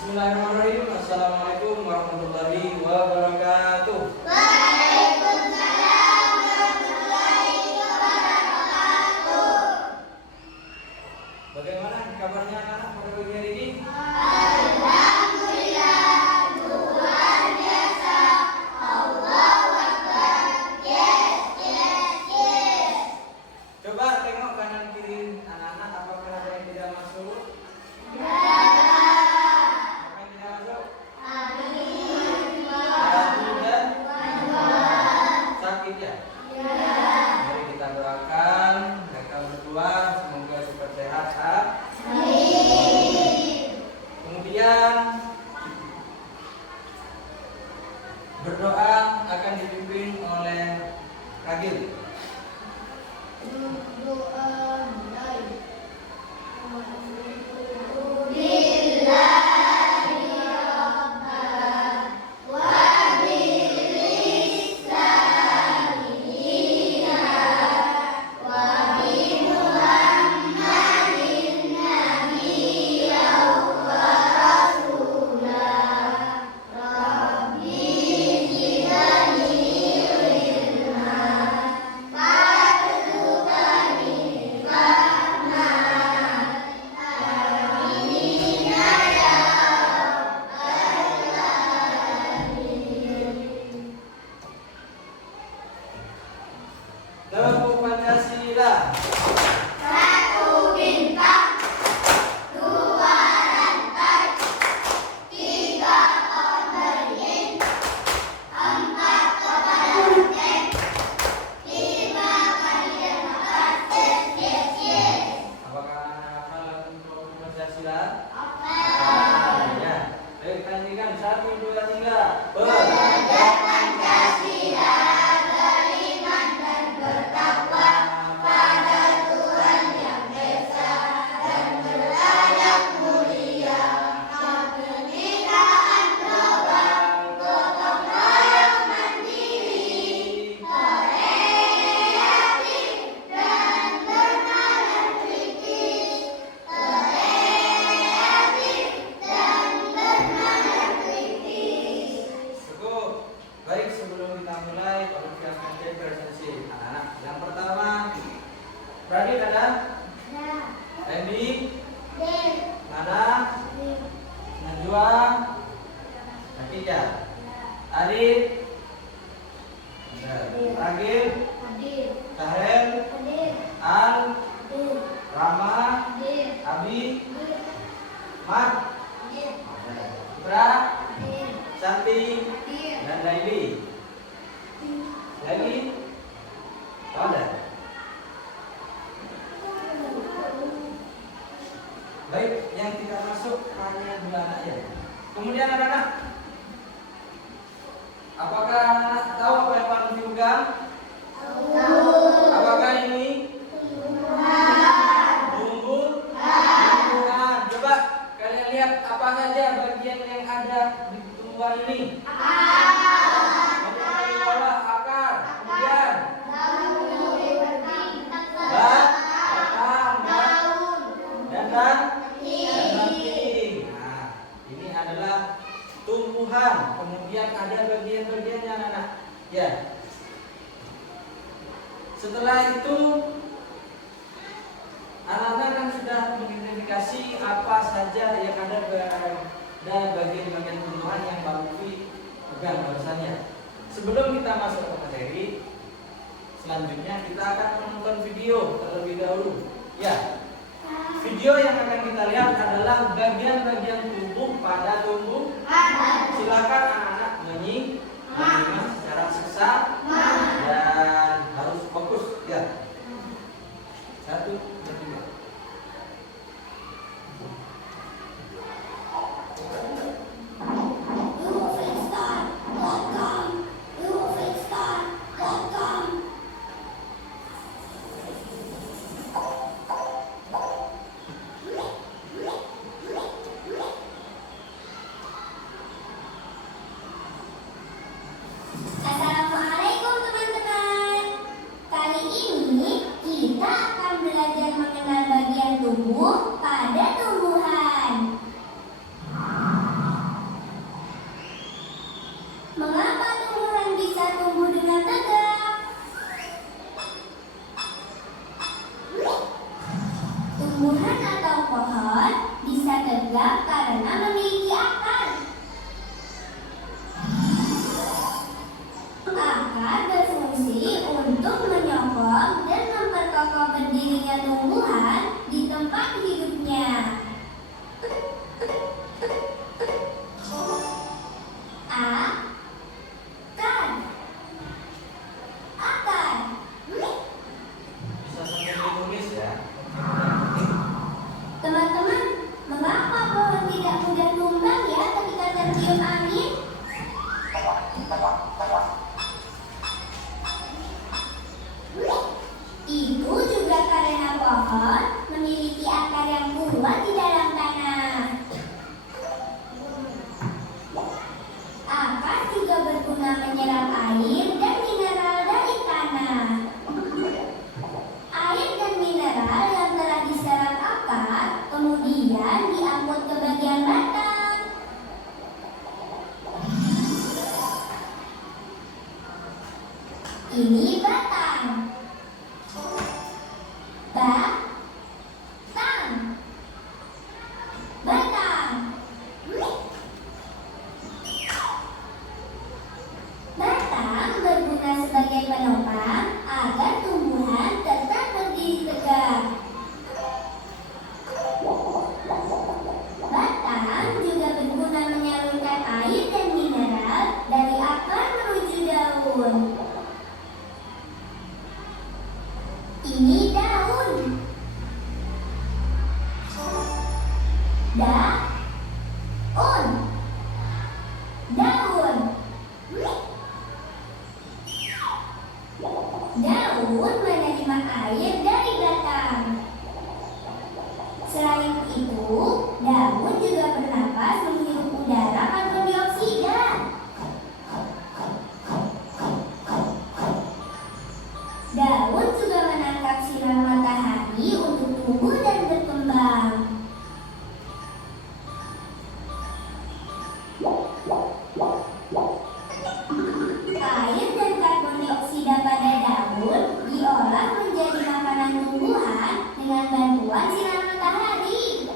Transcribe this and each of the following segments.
Bismillahirrahmanirrahim. Assalamualaikum warahmatullahi wabarakatuh. Waalaikumsalam warahmatullahi wabarakatuh. Bagaimana kabarnya anak-anak pada pagi hari ini? Alhamdulillah, luar biasa. Allahu Akbar. Yes, yes, yes. Coba tengok kanan kiri anak-anak, apakah ada yang tidak masuk? Ya. Apa yang tidak masuk? Amin. Ragu dan sakit ya? Ya. Mari kita doakan mereka berdua semoga cepat sehat. Amin. Kemudian berdoa akan dipimpin oleh Ragil. Doa mulai. Namo Pancasila. Satu bintang, dua rantai, tiga pohon beringin, empat kepala benteng, lima kalian makan. Yes, yes, yes. Apakah anak hafal lagu Namo Pancasila? Apa? Ya. Baik, tanyakan 1, 2, 3. Belajar Pancasila, beriman dan bertakwa pada Tuhan Yang Esa dan beradab mulia, kebenekaan global, gotong royong mandiri, kreatif dan bernalar kritis, kreatif dan bernalar kritis. Cukup. Baik, sebelum kita mulai, perlu siapkan presentasi anak-anak. Yang pertama, Radit ada? Randy? Nana? Najwa? Nakija? Arif? Ragil? Sahel? Al? Rama? Abi? Mat? Ibra? Santi? Dan Laili. Lagi? Oh, ada. Baik, yang tidak masuk hanya 2 anak ya. Kemudian anak-anak, apakah anak tahu apa yang paling dipegang? Apakah ini? Tumbuhan. Coba kalian lihat apa saja bagian yang ada di tumbuhan ini. Yang paling bawah akar, kemudian batang, dan ranting. Nah, ini adalah tumbuhan. Kemudian ada bagian-bagiannya anak-anak. Ya. Setelah itu anak-anak kan sudah mengidentifikasi apa saja yang ada pada bagian-bagian tumbuhan yang Pak Lutfi pegang barusannya. Sebelum kita masuk ke materi, selanjutnya kita akan menonton video terlebih dahulu. Ya, video yang akan kita lihat adalah bagian-bagian tubuh pada tumbuhan. Silakan anak-anak menyimak secara seksama dan harus fokus. Ya, 1, 2, 3. Assalamualaikum teman-teman. Tumbuhan atau pohon bisa tegak karena memiliki akar. Akar berfungsi untuk menyokong dan memperkokoh berdirinya tumbuhan di tempat hidupnya. Akar. Bisa sambil ditulis ya. Teman-teman, mengapa pohon tidak mudah tumbang ya ketika tertiup angin? Itu juga karena pohon memiliki akar yang kuat di dalam tanah. Akar juga berguna menyerap air dan mineral dari tanah. Air dan mineral yang telah diserap akar kemudian diangkut ke bagian batang. Ini batang. Batang. Batang berguna sebagai penopang agar tumbuhan tetap berdiri tegak. Batang juga berguna menyalurkan air dan mineral dari akar menuju daun. Ini daun. Daun. Daun menerima air dari batang. Selain itu, daun juga bernapas menghirup udara karbon dioksida. Daun juga menangkap sinar matahari untuk tumbuh dan berkembang. Air dan karbon dioksida pada daun diolah menjadi makanan tumbuhan dengan bantuan sinar matahari.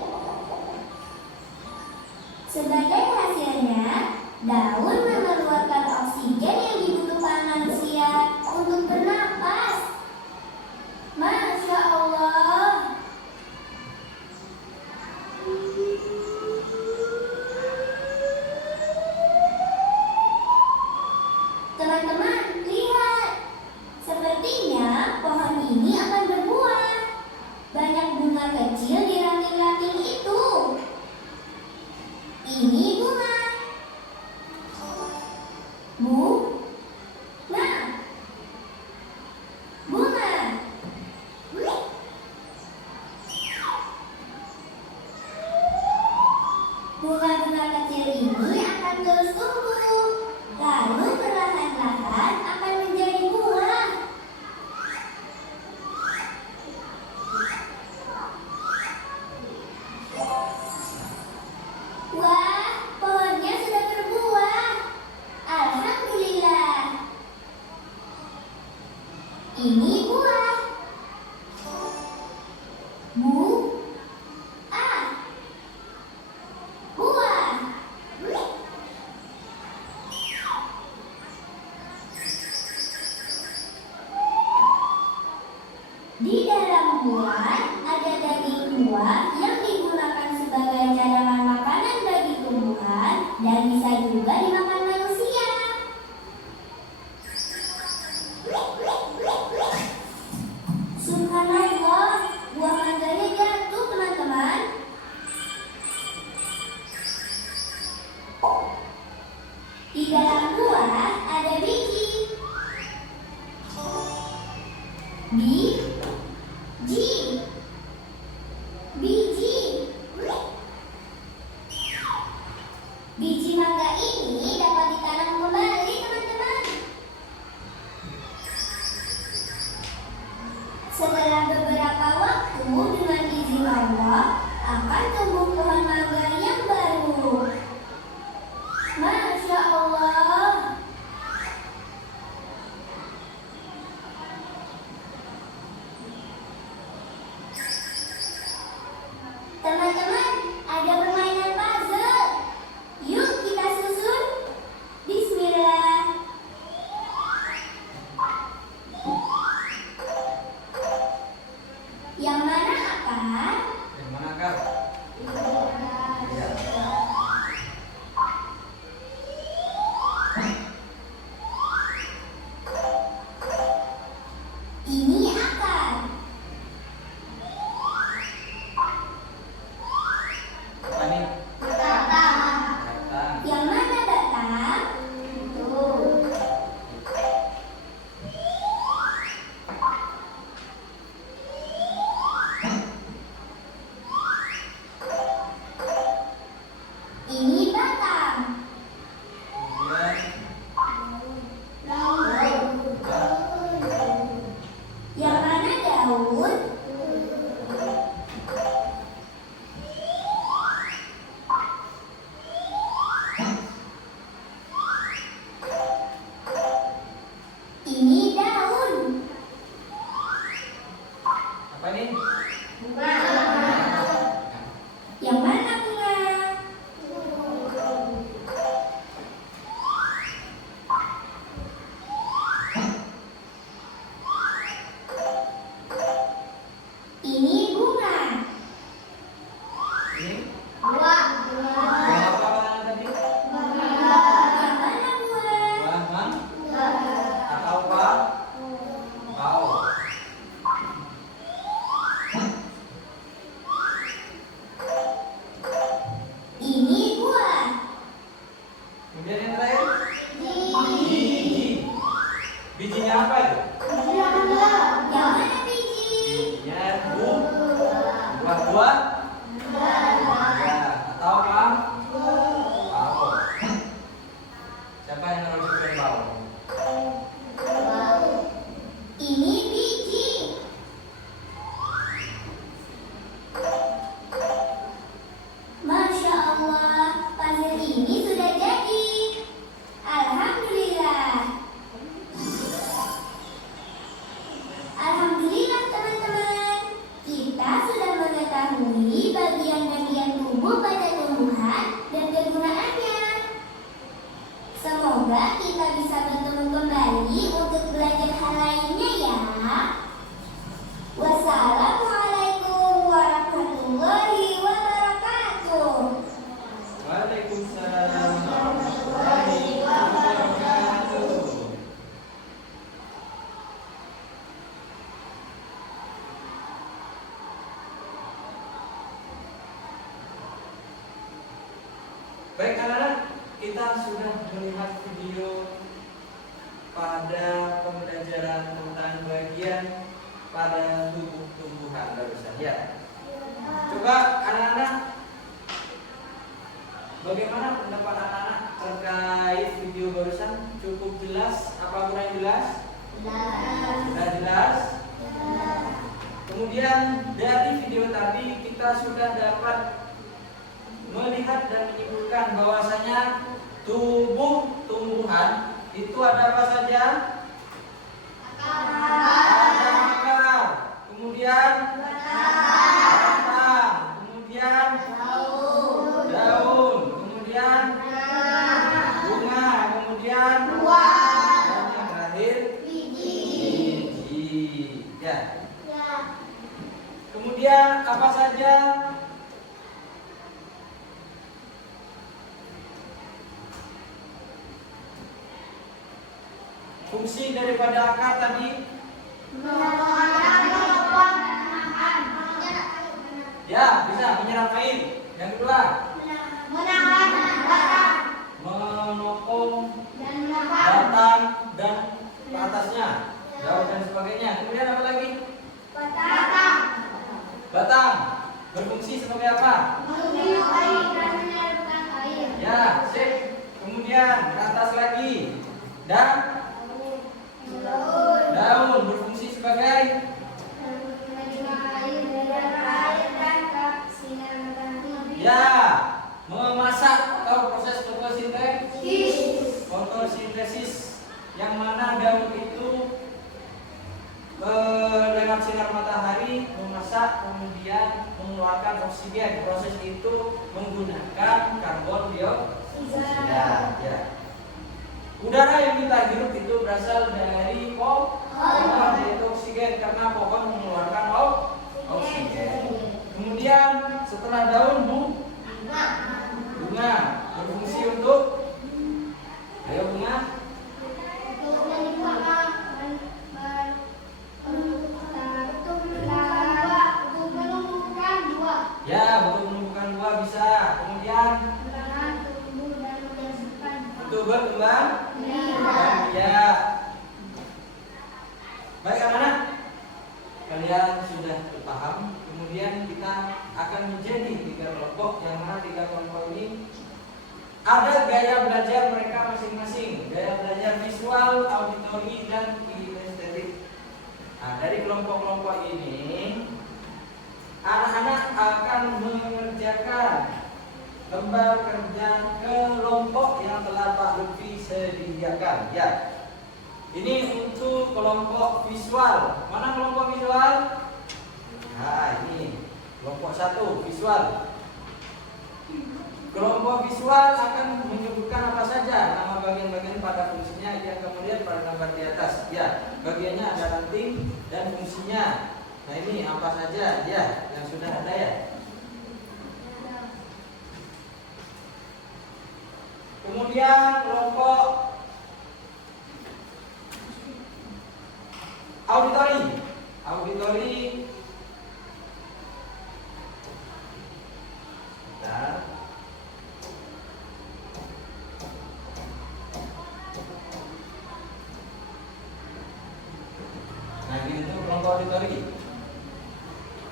Sebagai hasilnya, daun mengeluarkan oksigen yang dibutuhkan manusia untuk bernapas. Masya Allah. Teman-teman, lihat. Sepertinya pohon ini akan berbuah. Banyak bunga kecil di ranting-ranting itu. Ini bunga. Bunga. Bunga-bunga kecil ini akan terus tumbuh. Lalu perlahan-lahan akan menjadi buah. Wah, pohonnya sudah berbuah. Alhamdulillah. Ini buah. Buah. Di dalam buah ada daging buah yang digunakan sebagai cadangan makanan bagi tumbuhan dan bisa juga dimakan manusia. Subhanallah, buah mangganya jatuh teman-teman. Di dalam buah ada biji. Biji. akar. Yang mana akar? Ya. Ini akar. Apa nih? Batang. Batang. Yang mana batang? Tuh. Ini batang. Kemudian Yang mana daun? Ini daun. apa nih? Yang mana bunga? Ini bunga. Ini Buah. buah apa tadi? Yang mana buah? Buah mang atau apa? Pau. Ini buah. Kemudian yang terakhir biji. Bijinya apa itu? Yang mana biji? Bijinya buah-buah. Ya, atau apa? Pau. Siapa yang harus beri pau? Ini biji. Masya Allah, puzzle ini sudah jadi. Alhamdulillah. Alhamdulillah teman-teman. Kita sudah mengetahui bagian-bagian tubuh pada tumbuhan dan kegunaannya. Semoga kita bisa bertemu kembali untuk belajar hal lainnya ya. Wassalamualaikum warahmatullahi wabarakatuh. Waalaikumsalam warahmatullahi wabarakatuh. Baik anak-anak, kita sudah melihat video pada pembelajaran tentang bagian pada tubuh tumbuhan barusan ya. Coba anak-anak, bagaimana pendapat anak-anak terkait video barusan? Cukup jelas? Apa kurang jelas? Sudah jelas? Kemudian dari video tadi kita sudah dapat melihat dan menyimpulkan bahwasanya tubuh tumbuhan itu ada apa saja? Ada akar, kemudian batang, kemudian daun, kemudian bunga, kemudian dan yang terakhir biji. Ya. Kemudian apa saja? Fungsi daripada akar tadi? Ya, bisa menyerap air. Yang kedua, menopang batang dan ke atasnya, daun dan sebagainya. Kemudian apa lagi? Batang berfungsi sebagai apa? Ya, sip. Kemudian ke atas lagi. Dan daun berfungsi sebagai ya, memasak atau proses fotosintesis. Fotosintesis yang mana daun itu lewat sinar matahari memasak kemudian mengeluarkan oksigen. Proses itu menggunakan karbon dioksida. Ya. Udara yang kita hirup itu berasal dari pohon, yaitu oksigen karena pohon mengeluarkan oksigen. Kemudian setelah daun bunga berfungsi untuk ayo bunga. Ya, untuk menumbuhkan buah bisa. Kemudian untuk berkembang. Ya. Baik anak-anak, kalian sudah paham. Kemudian kita akan menjadi 3 kelompok, yang mana 3 kelompok ini ada gaya belajar mereka masing-masing. Gaya belajar visual, auditori, dan kinestetik. Nah, dari kelompok-kelompok ini anak-anak akan mengerjakan lembar kerja kelompok yang telah Pak Lutfi sediakan. Ya, ini untuk kelompok visual. Mana kelompok visual? Nah, ini kelompok 1 visual. Kelompok visual akan menyebutkan apa saja nama bagian-bagian pada fungsinya yang kemudian pada gambar di atas. Ya, bagiannya ada ranting dan fungsinya. Nah, ini apa saja ya yang sudah ada ya. Kemudian kelompok auditori. Auditori. Bentar. Nah, ini untuk kelompok auditori.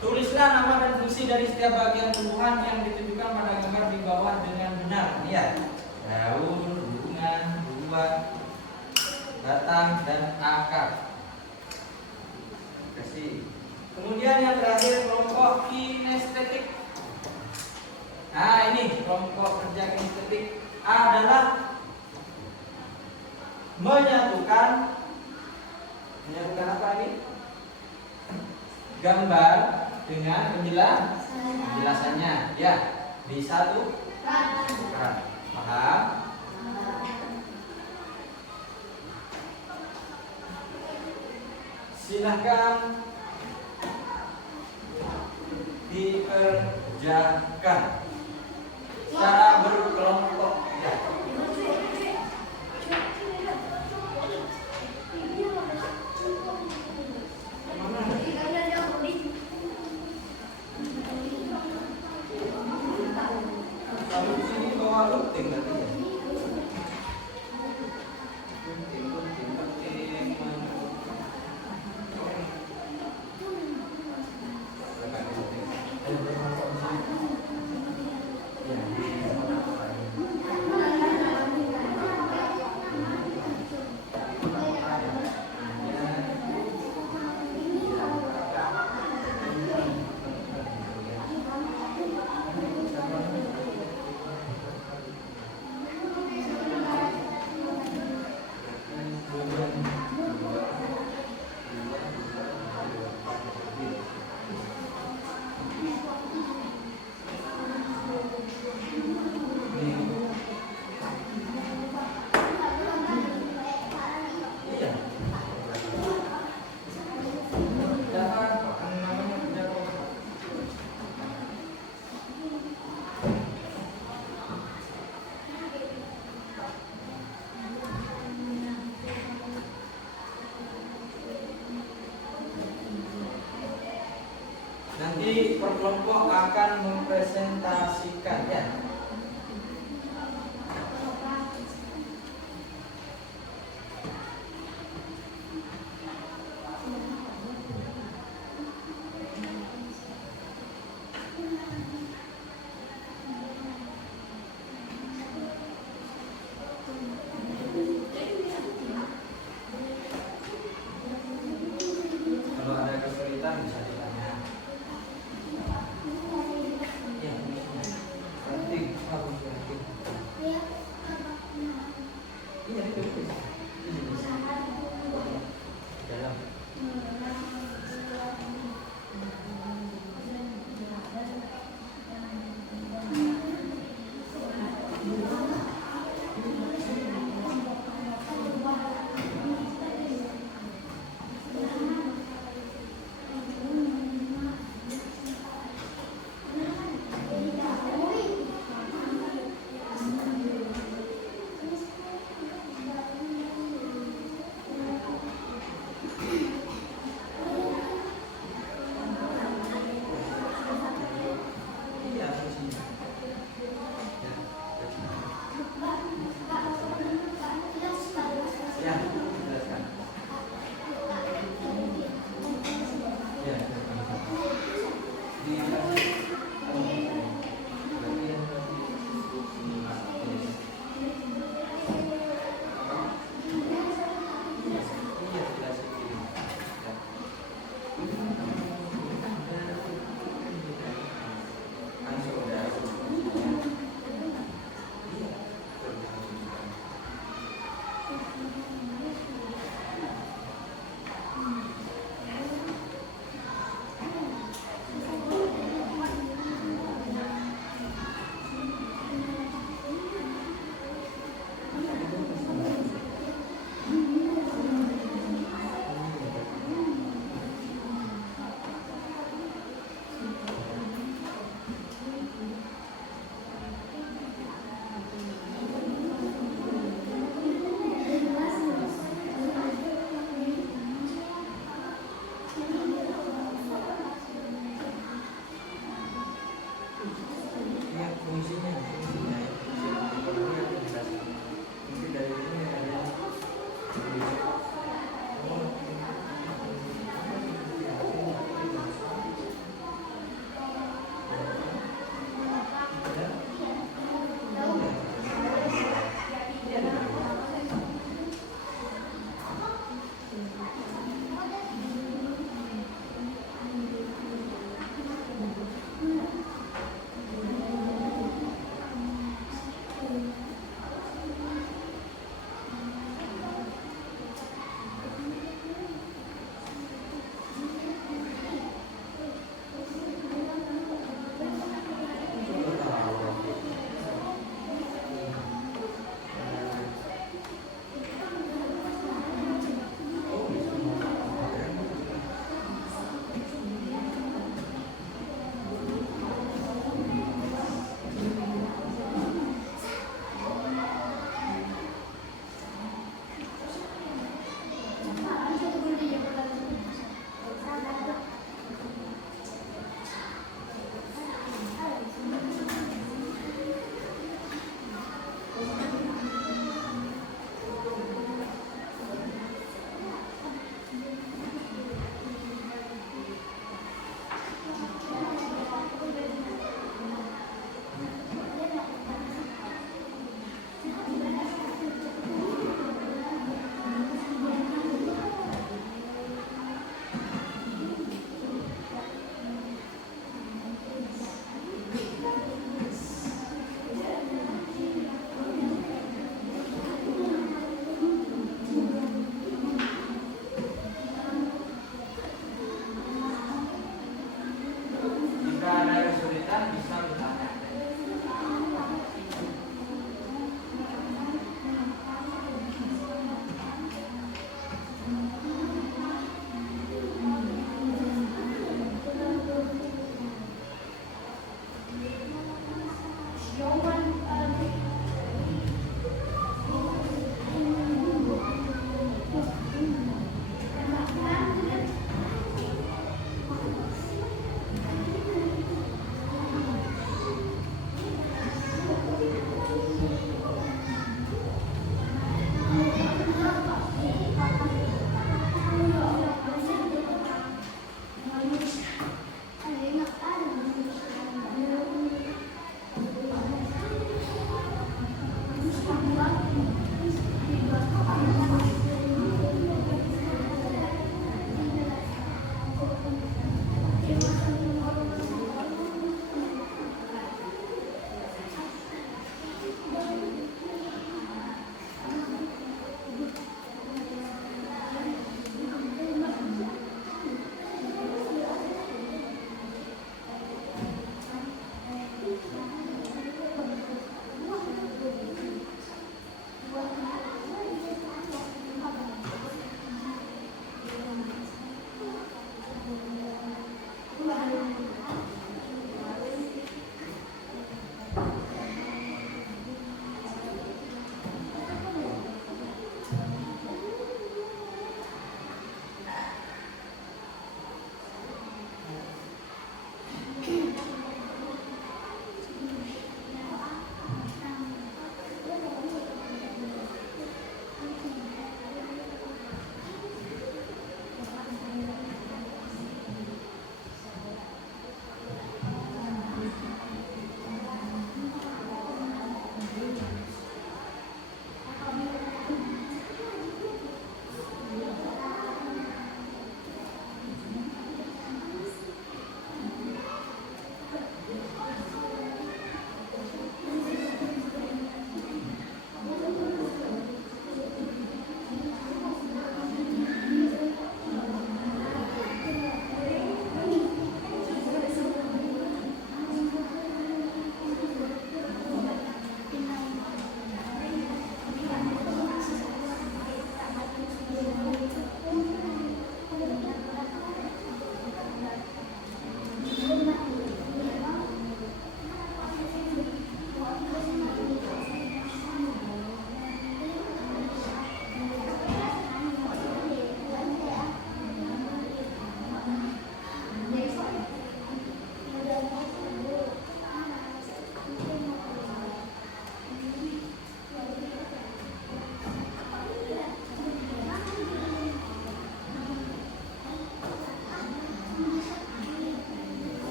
Tulislah nama dan fungsi dari setiap bagian tumbuhan yang ditunjukkan pada gambar di bawah dengan benar. Ya, daun, bunga, buah, batang, dan akar. Kasih. Kemudian yang terakhir kelompok kinestetik. Nah, ini kelompok kerja kinestetik adalah menyatukan apa ini? Gambar dengan penjelasannya. Ya, disatukan. Paham? Silahkan dikerjakan secara berkelompok. Ya. Kalau di sini bawa rutin berarti ya. Nanti per kelompok akan mempresentasikan ya. Kalau ada kesulitan bisa ditanya. Ya, penting. fungsinya ya. Fungsi administrasi. Mungkin dari ini ada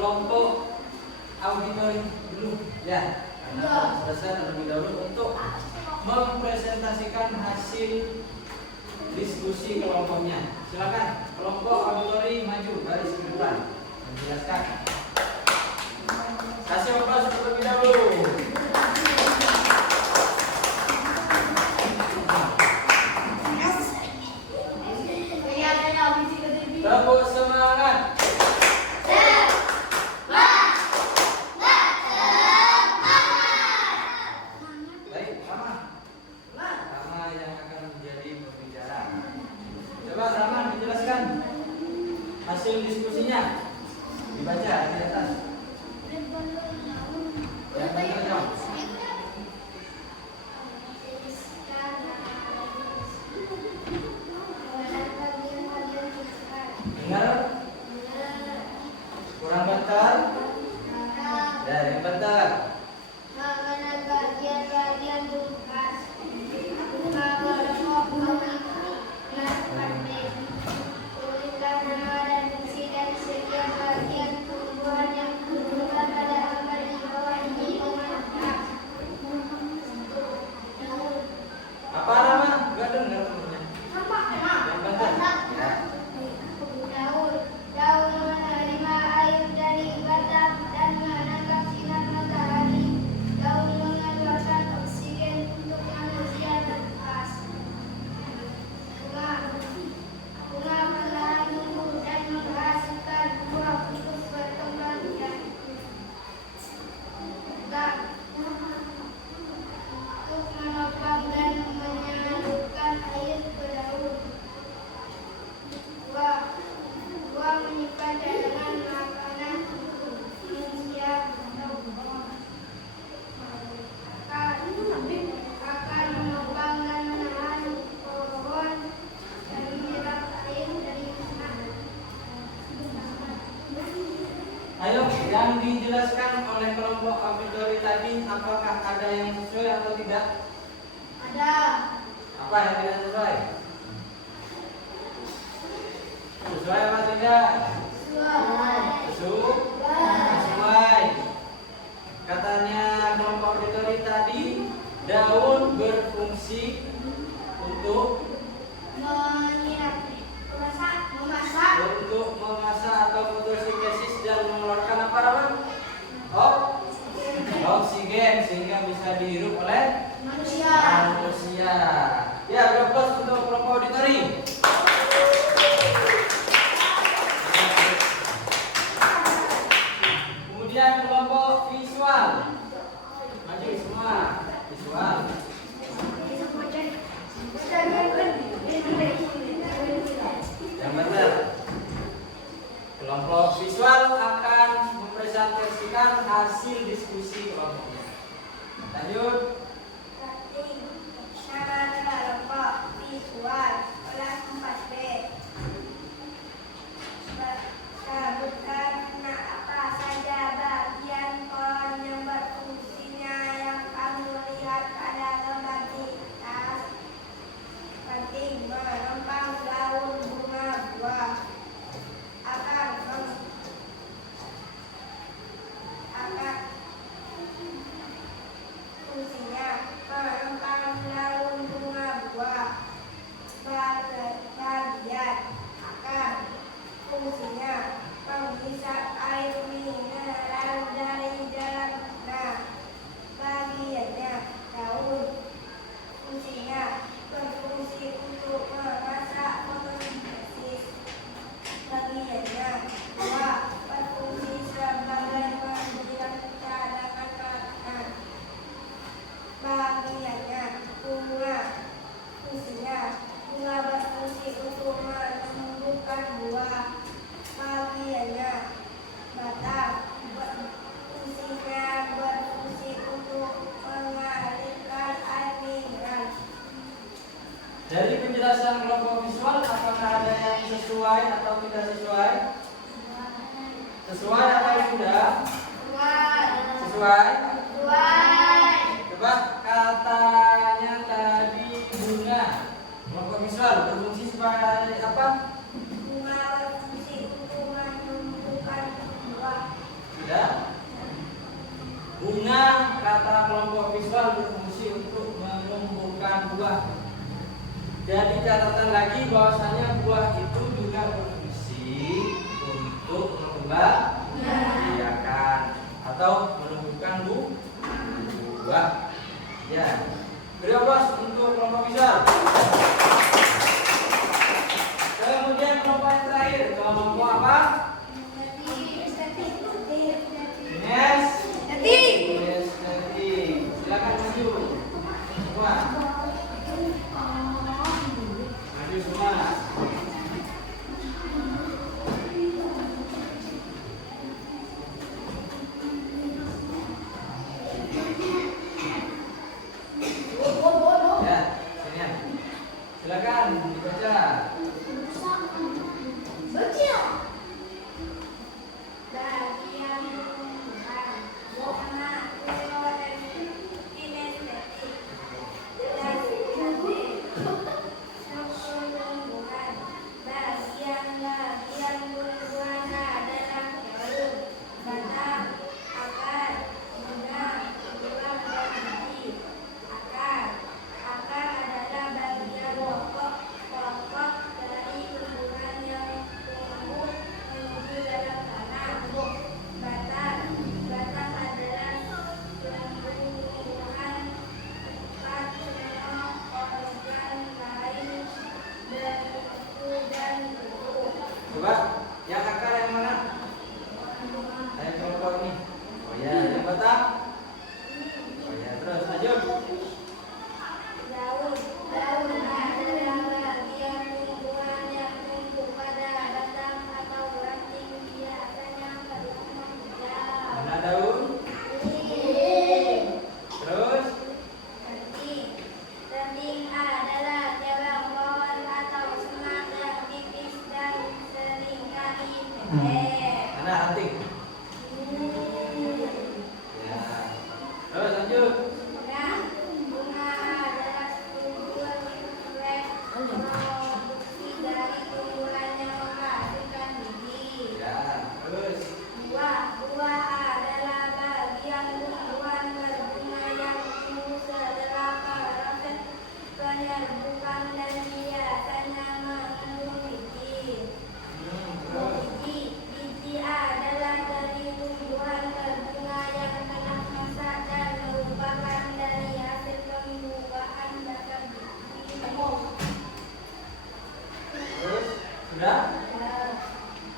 kelompok auditori dulu ya. Karena selesai terlebih dahulu untuk mempresentasikan hasil diskusi kelompoknya. Silakan kelompok auditori maju garis ke depan menjelaskan. Kasih aplaus terlebih dahulu. Tepuk semangat. Baik, Rama yang akan menjadi pembicara. Coba Rama dijelaskan hasil diskusinya. Dibaca di atas. Yang benar dong. Dengar? Kurang bentar? Ya, yang bentar. Apa Rama? Enggak dengar temennya. Yang bentar. Ya. Daun menerima air dari batang dan menangkap sinar matahari. Daun mengeluarkan oksigen untuk manusia bernafas. Bunga menahan tumbuh dan menghasilkan buah untuk berkembang biak. Untuk menopang dan menyalurkan air ke daun. Buah menyimpan cadangan makanan untuk manusia akan menopang dan menahan pohon dan menyerap air dari tanah. Ayo, yang dijelaskan oleh kelompok auditori tadi, apakah ada yang sesuai atau tidak? Ada. Apa yang tidak sesuai? Sesuai apa tidak? Sesuai. Katanya kelompok auditori tadi, daun berfungsi untuk memasak atau fotosintesis dan mengeluarkan apa Rama? Oksigen sehingga bisa dihirup oleh manusia. Ya, aplaus untuk kelompok auditori. Kemudian kelompok visual. Maju semua. Visual. Yang benar. Kelompok visual akan mempresentasikan hasil diskusi kelompoknya. Lanjut. Nama kelompok visual kelas 4B. Sebutkan apa saja bagian pohon yang berfungsinya yang kamu lihat pada gambar di atas. Penting menempang daun bunga buah. Akar fungsinya menempang daun bunga buah. Bagian akar fungsinya menghisap air mineral dari dalam tanah. Bagiannya daun fungsinya berfungsi untuk memasak fotosintesis. Bagiannya buah berfungsi sebagai pendiam cadangan makanan. Bagiannya bunga fungsinya berfungsi untuk menumbuhkan buah. Bagiannya batang fungsinya berfungsi untuk mengalirkan air mineral. Dari penjelasan kelompok visual, apakah ada yang sesuai atau tidak sesuai? Sesuai atau tidak? Sesuai? Coba katanya tadi bunga. Kelompok visual berfungsi sebagai apa? Bunga berfungsi untuk menumbuhkan buah. catatan lagi bahwasanya buah itu juga berfungsi untuk membahagiakan atau menumbuhkan buah. Ya. Beri aplaus untuk kelompok besar. Kemudian kelompok yang terakhir, kelompok apa? Estetik. Silakan maju. Semua. Maju semua. Ya, sini. Silakan dibaca. Coba, yang akar yang mana? Saya kelompok ini. Oh ya, yang batang. Oh ya, terus lanjut. Daun adalah bagian tumbuhan yang tumbuh pada batang atau ranting, biasanya berwarna hijau. Mana daun? Terus? Ranting adalah cabang pohon atau semak yang tipis dan seringkali pendek. Mana ranting? Ya. Terus lanjut. Bunga adalah struktur lem produksi dari tumbuhan yang menghasilkan biji. Ya. Terus. Buah adalah bagian tumbuhan berbunga yang tumbuh setelah proses penyerbukan dan biasanya mengandung biji. Terus. Biji adalah dari tumbuhan berbunga yang telah masak dan merupakan dari hasil pembuahan batang biji. Terus. Sudah?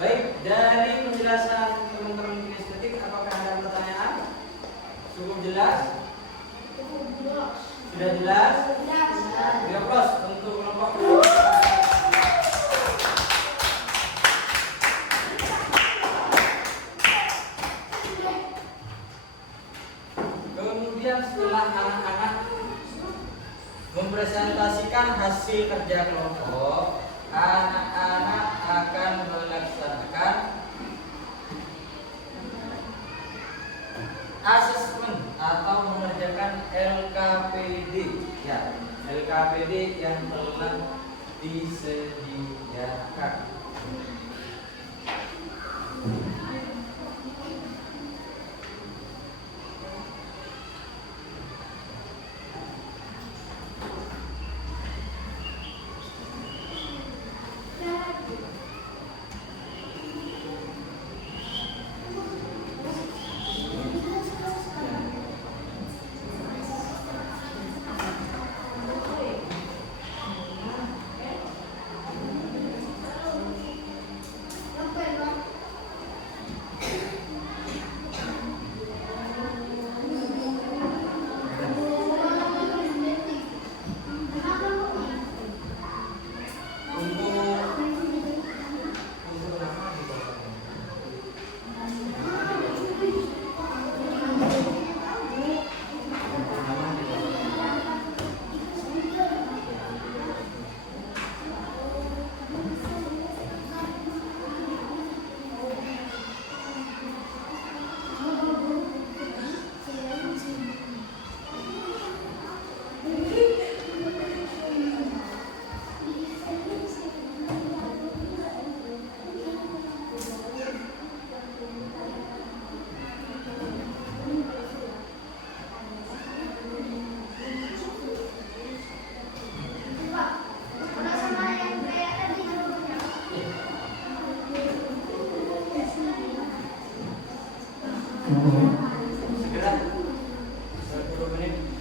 Baik, dari penjelasan teman-teman kinestetik, apakah ada pertanyaan? Cukup jelas? Sudah jelas? Beri aplaus untuk kelompok. Kemudian setelah anak-anak mempresentasikan hasil kerja kelompok, anak-anak akan melaksanakan asesmen atau mengerjakan LKPD. Ya, LKPD yang telah disediakan. Segera 10 menit.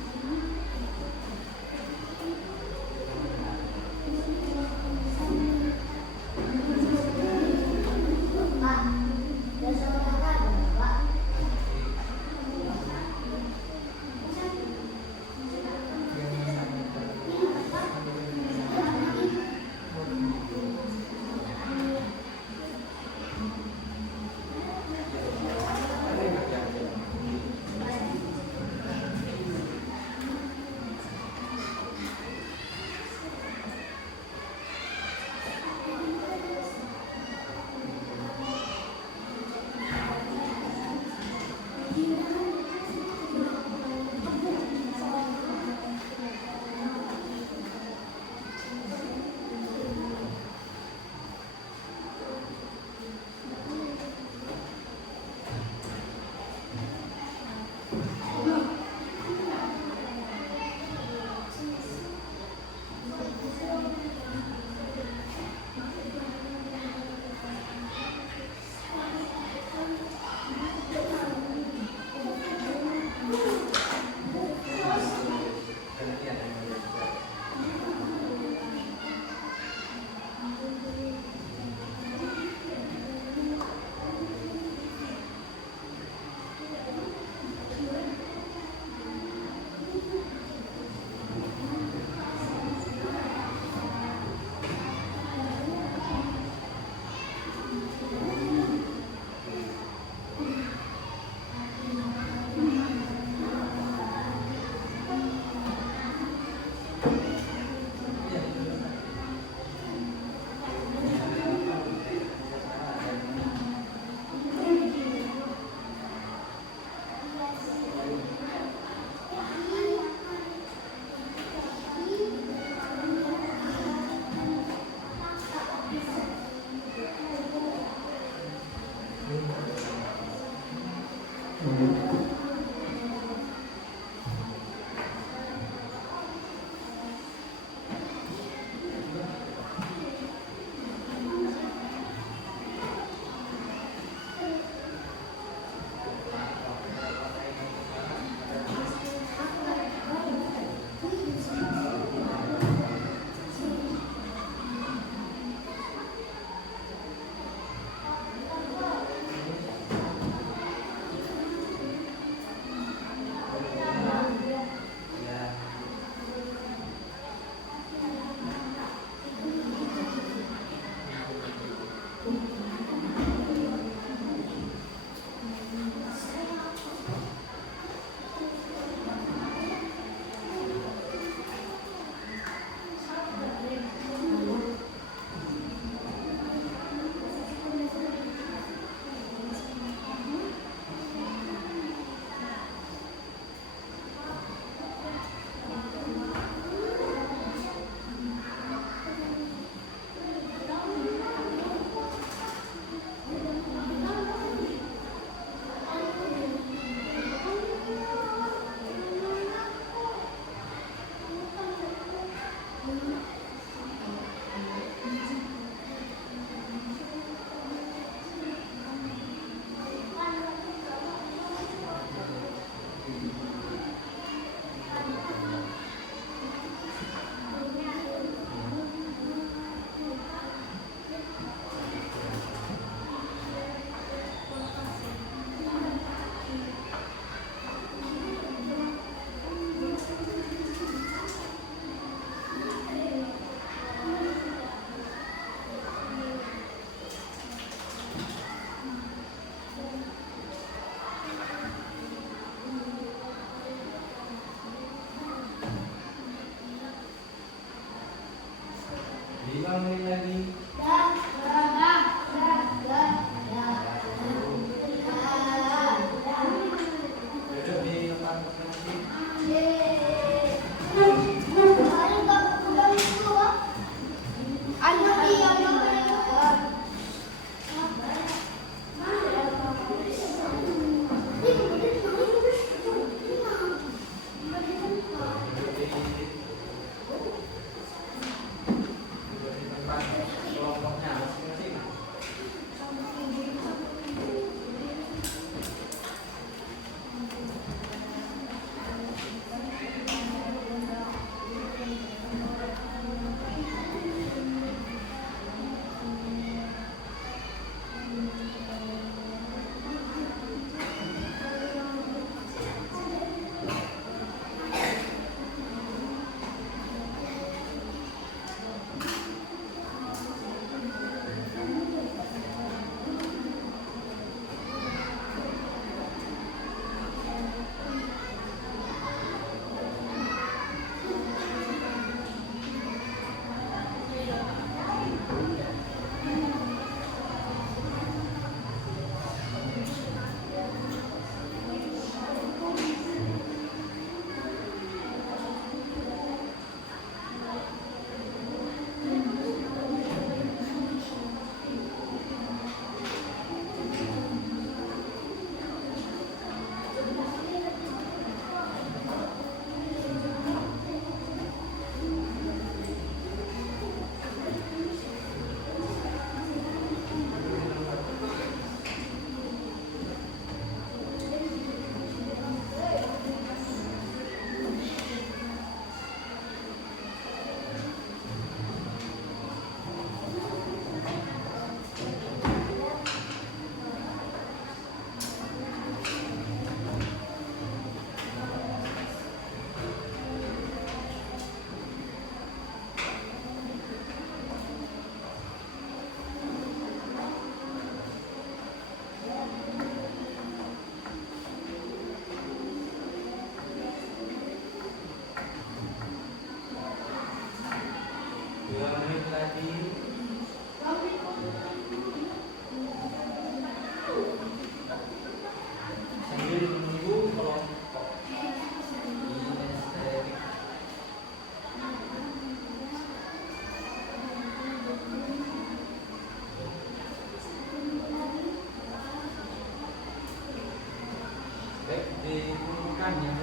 diumumkan ya.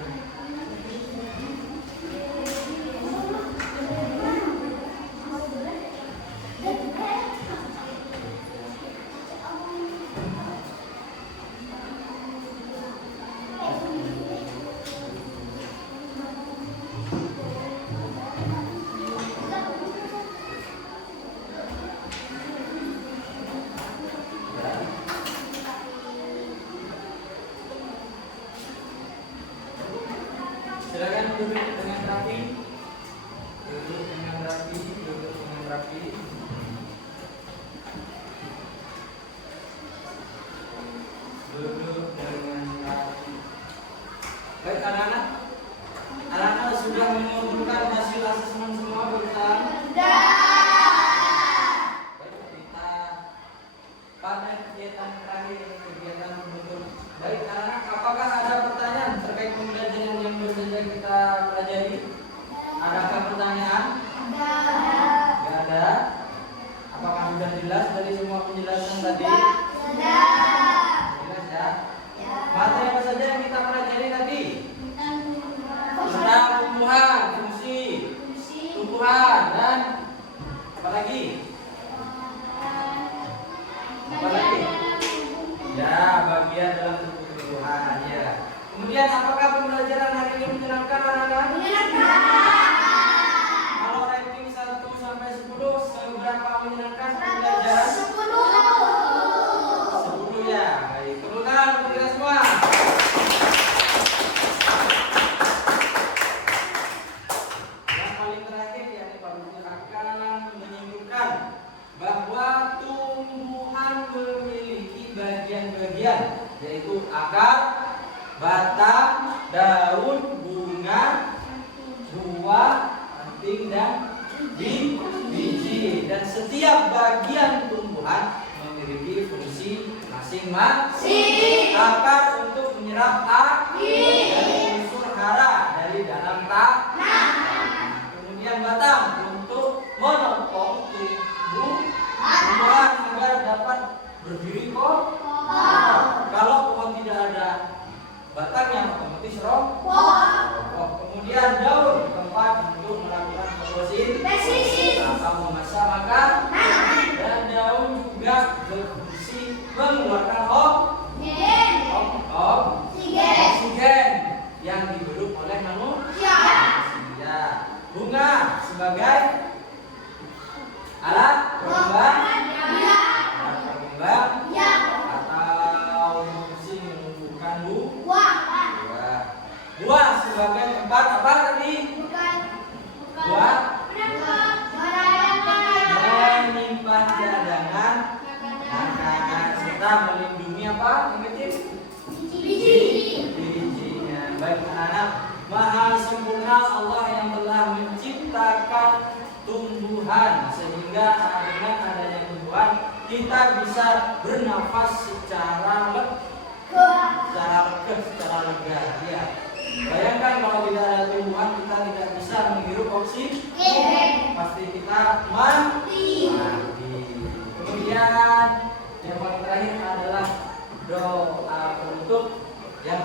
Silakan duduk dengan rapi. Duduk dengan rapi, duduk dengan rapi. Duduk dengan rapi. Baik anak-anak. Anak-anak sudah mengumpulkan hasil asesmen semua belum? Baik, kita pada kegiatan terakhir ini kegiatan penutup. Baik anak-anak, apakah ada pertanyaan terkait pembelajaran yang baru saja kita pelajari? Adakah pertanyaan? Tidak ada. Apakah sudah jelas dari semua penjelasan tadi? Jelas ya? Materi apa saja yang kita pelajari tadi? Tentang tumbuhan, fungsi, tumbuhan dan apa lagi? Apa lagi? Ya, bagian dalam tumbuhan ya. Kemudian apakah pembelajaran hari ini menyenangkan anak-anak? Kalau ranking 1 sampai 10 seberapa menyenangkan pembelajaran? 10 ya. Baik, tepuk tangan untuk kita semua. Yang paling terakhir yakni Pak Guru akan menyimpulkan bahwa tumbuhan memiliki bagian-bagian yaitu akar, batang, daun, bunga, buah, ranting dan biji. Dan setiap bagian tumbuhan memiliki fungsi masing-masing. Akar untuk menyerap air dari unsur hara dari dalam tanah. Kemudian batang untuk menopang tumbuhan agar dapat berdiri kokoh. Kalau pohon tidak ada batangnya otomatis roboh. Kemudian daun tempat untuk melakukan fotosintesis tanpa memasak makan. Dan daun juga berfungsi mengeluarkan oksigen yang dihirup oleh manusia. Bunga sebagai alat pengembang atau fungsi menumbuhkan buah. Buah sebagai tempat apa tadi? Buah menyimpan cadangan makanan serta melindungi apa? Bijinya. Baik anak, Maha sempurna Allah yang telah menciptakan tumbuhan sehingga dengan adanya tumbuhan kita bisa bernafas secara lega ya. Bayangkan kalau tidak ada tumbuhan kita tidak bisa menghirup oksigen, pasti kita mati. Kemudian yang paling terakhir adalah doa penutup yang